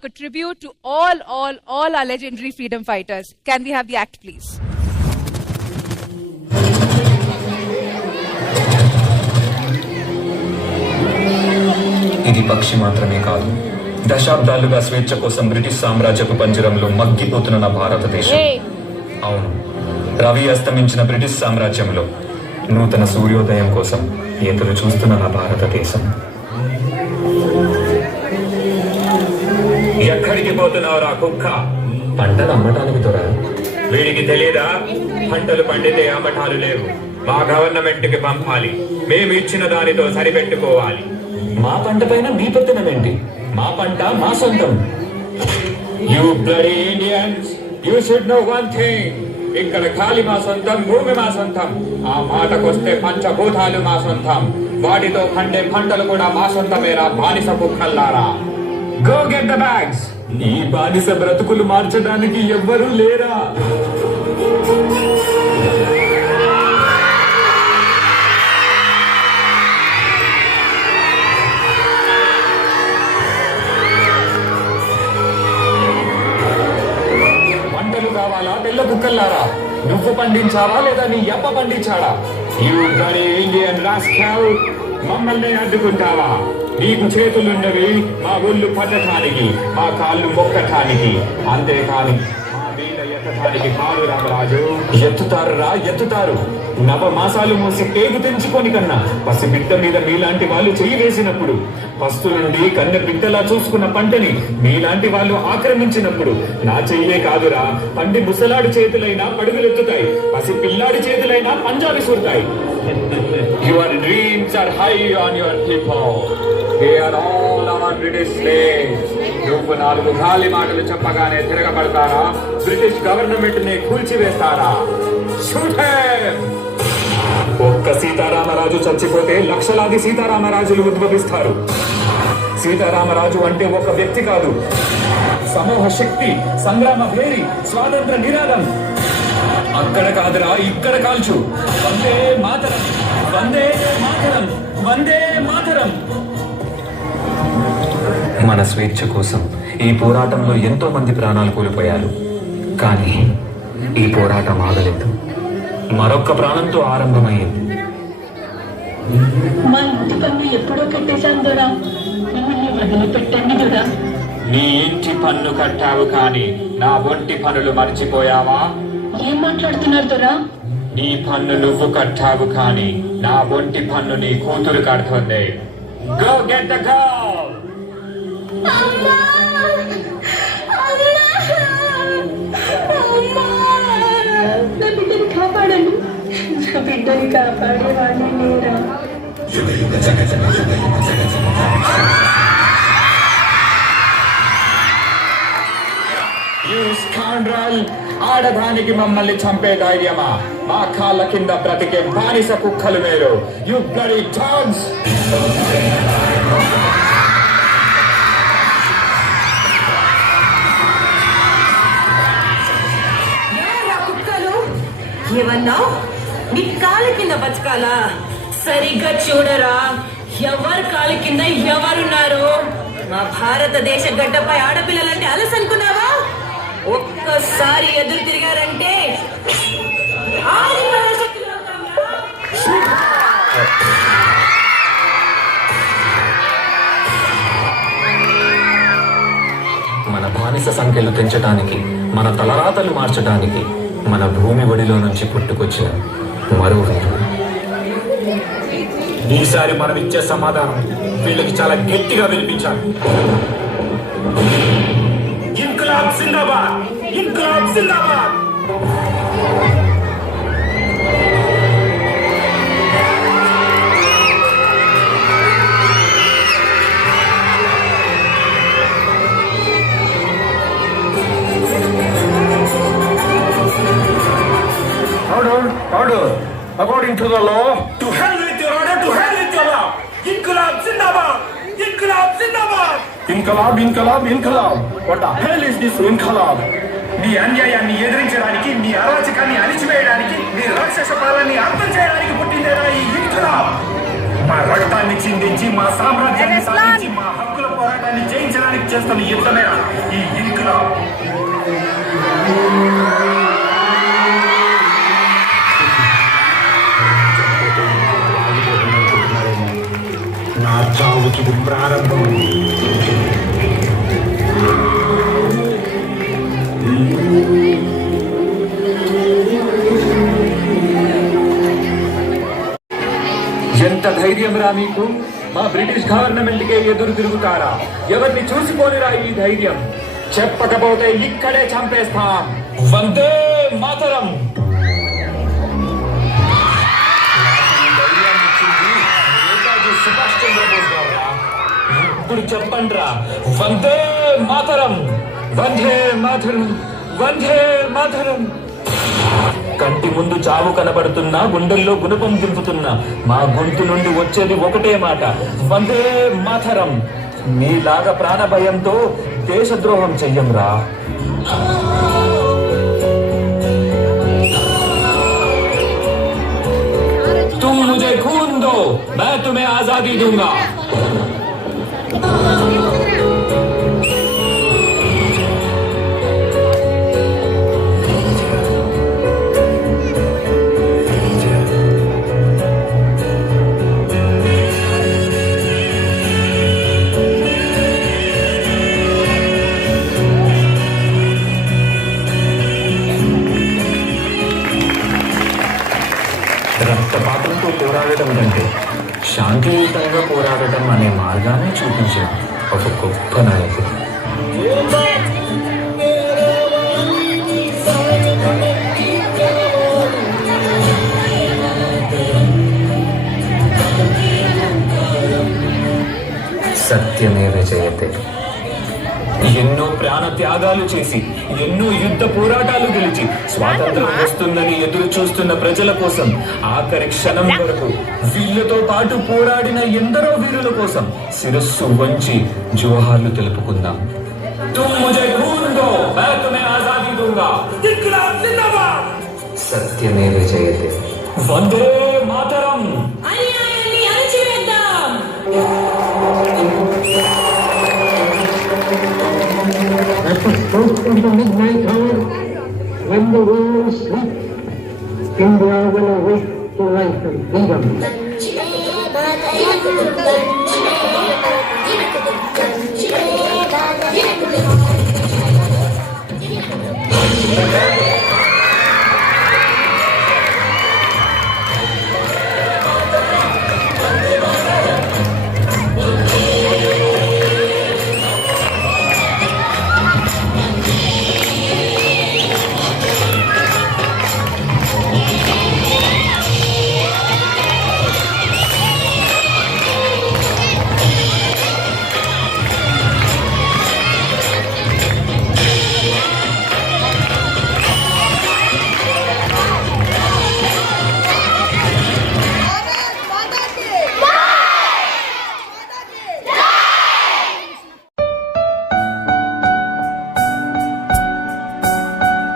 ఒక tribute to all our legendary freedom fighters. Can we have the act, please? ఇది పక్షి మాత్రమే కాదు, దశాబ్దాలుగా స్వేచ్ఛ కోసం బ్రిటిష్ సామ్రాజ్యపు పంజరంలో మగ్గిపోతున్న నా భారతదేశం. అవును, రవి అస్తమించిన బ్రిటిష్ సామ్రాజ్యంలో నూతన సూర్యోదయం కోసం ఎదురు చూస్తున్న నా భారతదేశం. ఎక్కడికి పోతున్నావురా కుక్క? పంటలు అమ్మటానికి దొర. వీడికి తెలియదా? పంటలు పండితే అమ్మటాలు లేవు. మా గవర్నమెంట్ కి పంపాలి. మేము ఇచ్చిన దానితో సరిపెట్టుకోవాలి. మా పంట పైన మీ పెత్తనం ఏంటి? మా పంట మా సొంతం. You bloody Indians, you should know one thing. ఇక్కడ గాలి మా సొంతం, భూమి మా సొంతం. ఆ మాటకొస్తే పంచభూతాలు మా సొంతం. వాటితో పండే పంటలు కూడా మా సొంతమేరా బానిస కుక్కల్లారా. Go get the bags. ఈ బానిస బ్రతుకులు మార్చడానికి ఎవ్వరూ లేరా? పంటలు కావాలా తెల్ల కుక్కల్లారా? నువ్వు పండించావా లేదా నీ అప్ప పండించాడా? You bloody Indian rascal, మమ్మల్ని అడ్డుకుంటావా? నీకు చేతులున్నవి మా ఒళ్ళు పట్టటానికి, మా కాళ్ళు మొక్కటానికి, అంతేకాని మా మీద ఎత్తటానికి కాదు రామరాజు. ఎత్తుతారురా, ఎత్తుతారు. నవమాసాలు మోసి పేగు తెంచుకొని కన్నా పసిబిడ్డ మీద మీలాంటి వాళ్ళు చెయ్యి వేసినప్పుడు, పస్తు నుండి కన్నె బిడ్డలా చూసుకున్న పంటని మీలాంటి వాళ్ళు ఆక్రమించినప్పుడు నా చెయ్యే కాదురా, పండి ముసలాడి చేతులైనా పడుగులెత్తుతాయి, పసి పిల్లాడి చేతులైనా Punjabi సూరుతాయి. Your dreams are high on your people. They are all our British slaves. నువ్వు నాలుగు గాలి మాటలు చెప్పగానే తిరగబడతారా? బ్రిటిష్ గవర్నమెంట్ ని కూల్చివేస్తారా? Shoot him! ఒక్క సీతారామరాజు చచ్చిపోతే లక్షలాది సీతారామరాజులు ఉద్భవిస్తారు. సీతారామరాజు అంటే ఒక వ్యక్తి కాదు, సమూహ శక్తి, సంగ్రామ భేరి, స్వాతంత్ర నినాదం. అక్కడ కాదురా, ఇక్కడ కాల్చు. వందే మాతరం, వందే మాతరం, వందే మాతరం. మన స్వేచ్ఛ కోసం ఈ పోరాటంలో ఎంతో మంది ప్రాణాలు కోల్పోయారు. కానీ ఈ పోరాటం ఆగలేదు, మరొక్క ప్రాణంతో ఆరంభమైంది. మా ఇంటి పన్ను ఎప్పుడో కట్టేశాం దొరా, మిమ్మల్ని వదిలిపెట్టండి దొరా. నీ ఇంటి పన్ను కట్టావు కానీ నా ఒంటి పనులు మర్చిపోయావా? ఏం మాట్లాడుతున్నారు దొరా? నీ పన్ను నువ్వు కట్టావు కానీ నా ఒంటి పన్ను నీ కూతురు కడుతుంది. Go get the girl! నా బిడ్డని కాపాడండి, నా బిడ్డని కాపాడేవాడిని లేరా? You scoundrel! ఆడదానికి మమ్మల్ని చంపే ధైర్యమా? మా కాళ్ళ కింద బ్రతికే బానిస కుక్కలు మీరు. You bloody dogs! ఏమన్నా నీ కాళ్ళ కింద బతకాలా? సరిగ్గా చూడరా, ఎవరు కాళ్ళ కింద ఎవరున్నారు? మా భారతదేశ గడ్డపై ఆడపిల్లలంటే అలసనుకున్నావా? ఒక్కసారి ఎదురు తిరిగారంటే మన బానిస సంఖ్యలు పెంచడానికి, మన తలరాతలు మార్చడానికి మన భూమి ఒడిలో నుంచి పుట్టుకొచ్చిన మరో వీరు. ఈసారి మనం ఇచ్చే సమాధానం వీళ్ళకి చాలా గట్టిగా వినిపించాలి. ఇంక్లాబ్ జిందాబాద్! ఇంక్లాబ్ జిందాబాద్! Order! According to the law. To hell with your order! To hell with your law! Inqilab Zindabad! Inqilab Zindabad! Inqilab! What the hell is this Inqilab? నీ అన్యాయాన్ని ఎదిరించడానికి, నీ అరాచకాన్ని అణిచివేయడానికి, నీ రాక్షస పాలనని అంతం చేయడానికి పుట్టిందేనా ఈ ఇంక్లాబ్? మా రక్తాన్ని చిందించి, మా సామ్రాజ్యాన్ని సాధించి, మా హక్కుల పోరాటాన్ని జయించడానికి చేస్తున్న యుద్ధమే ఈ ఇన్క్లాబ్. నా చావుకి ఇది ప్రారంభం. ఎంత ధైర్యం రా మీకు? మా బ్రిటిష్ గవర్నమెంట్ కే ఎదురు తిరుగుతారా? ఎవరిని చూసిపోనిరా ఈ ధైర్యం? చెప్పకపోతే ఇక్కడే చంపేస్తాం. వందే మాతరం. నేతాజీ సుభాష్ చంద్రబోస్ గారా? ఇప్పుడు చెప్పండి రా. వందే మాతరం, వందే మాతరం, వందే మాతరం. కంటి ముందు చావు కనబడుతున్నా, గుండెల్లో గుణపం దింపుతున్నా, మా గొంతు నుండి వచ్చేది ఒకటే మాట, వందే మాతరం. మీలాగా ప్రాణ భయంతో దేశద్రోహం చెయ్యంరా. तुम मुझे खून दो, मैं तुम्हें आजादी दूंगा. రక్తపాతంతో పోరాడటం కంటే శాంతియుతంగా పోరాడటం అనే మార్గాన్ని చూపించే ఒక గొప్ప నాయకుడు. సత్యమేవ జయతే. ఎన్నో ప్రాణ త్యాగాలు చేసి, ఎన్నో యుద్ధ పోరాటాలు గెలిచి స్వాతంత్రం వస్తుందని ఎదురు చూస్తున్న ప్రజల కోసం ఆఖరి క్షణం వరకు వీళ్ళతో పాటు పోరాడిన ఎందరో వీరుల కోసం శిరస్సు వంచి జోహార్లు తెలుపుకుందాం. तुम मुझे खून दो, मैं तुम्हें आजादी दूंगा. इन्क़िलाब ज़िंदाबाद. సత్యమేవ జయతే. వందే మాతరం. అన్యాయాన్ని అణచివేద్దాం. At the stroke of the midnight hour, when the world sleeps, India will awake to life and freedom. Vande